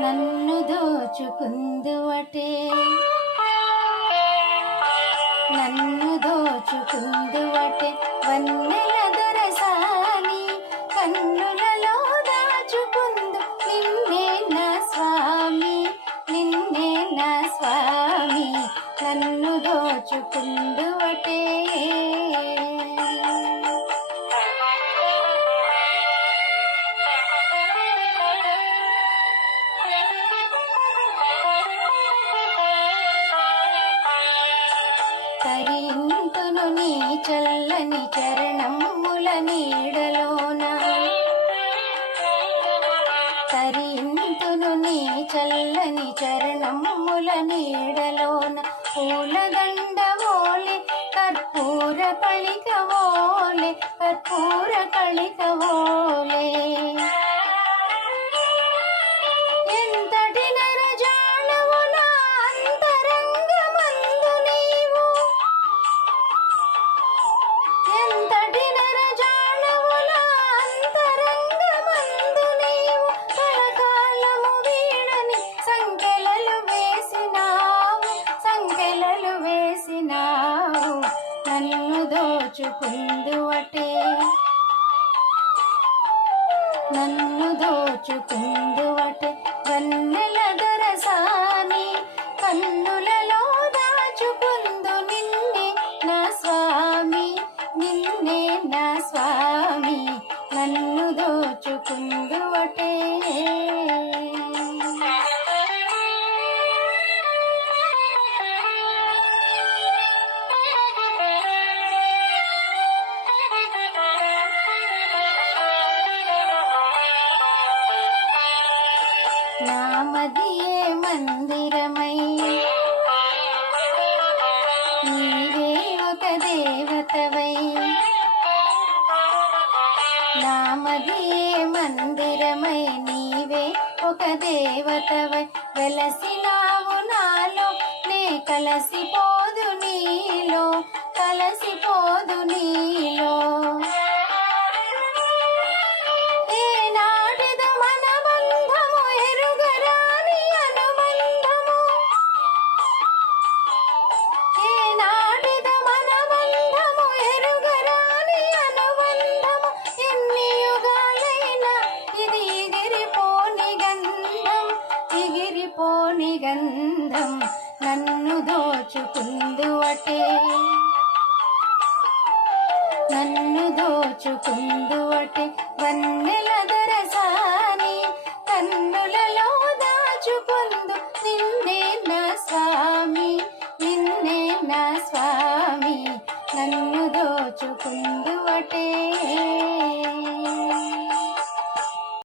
నన్ను దోచుకుందువటే నన్ను దోచుకుందువటే వన్నెల దొరసాని కన్నులలో దాచుకుందు నిన్నే నా స్వామి నిన్నే నా స్వామి నన్ను దోచుకుందువటే తరింతును నీ చల్లని చరణముల నీడలోన తరింతును నీ చల్లని చరణముల నీడలోన పూలదండ ఓలే కర్పూర కళిక ఓలే కర్పూర కళిక ఓలే నన్ను దోచుకుందువటే నన్ను దోచుకుందువటే వన్నెల దొరసాని కన్నులలో దాచుకుందు నిన్నే నా స్వామి నిన్నే నా స్వామి నన్ను దోచుకుందువటే నామదియే మందిరమై నీవే ఒక దేవతవై నామదియే మందిరమై నీవే ఒక దేవతవై వెలసినావు నాలో నే కలసిపోదు నీలో కలసిపోదు నీలో గంధం నన్ను దోచుకుందువటే నన్ను దోచుకుందువటే వన్నెల దొరసాని కన్నులలో దాచుకుందు నిన్నే నా స్వామి నిన్నే నా స్వామి నన్ను దోచుకుందువటే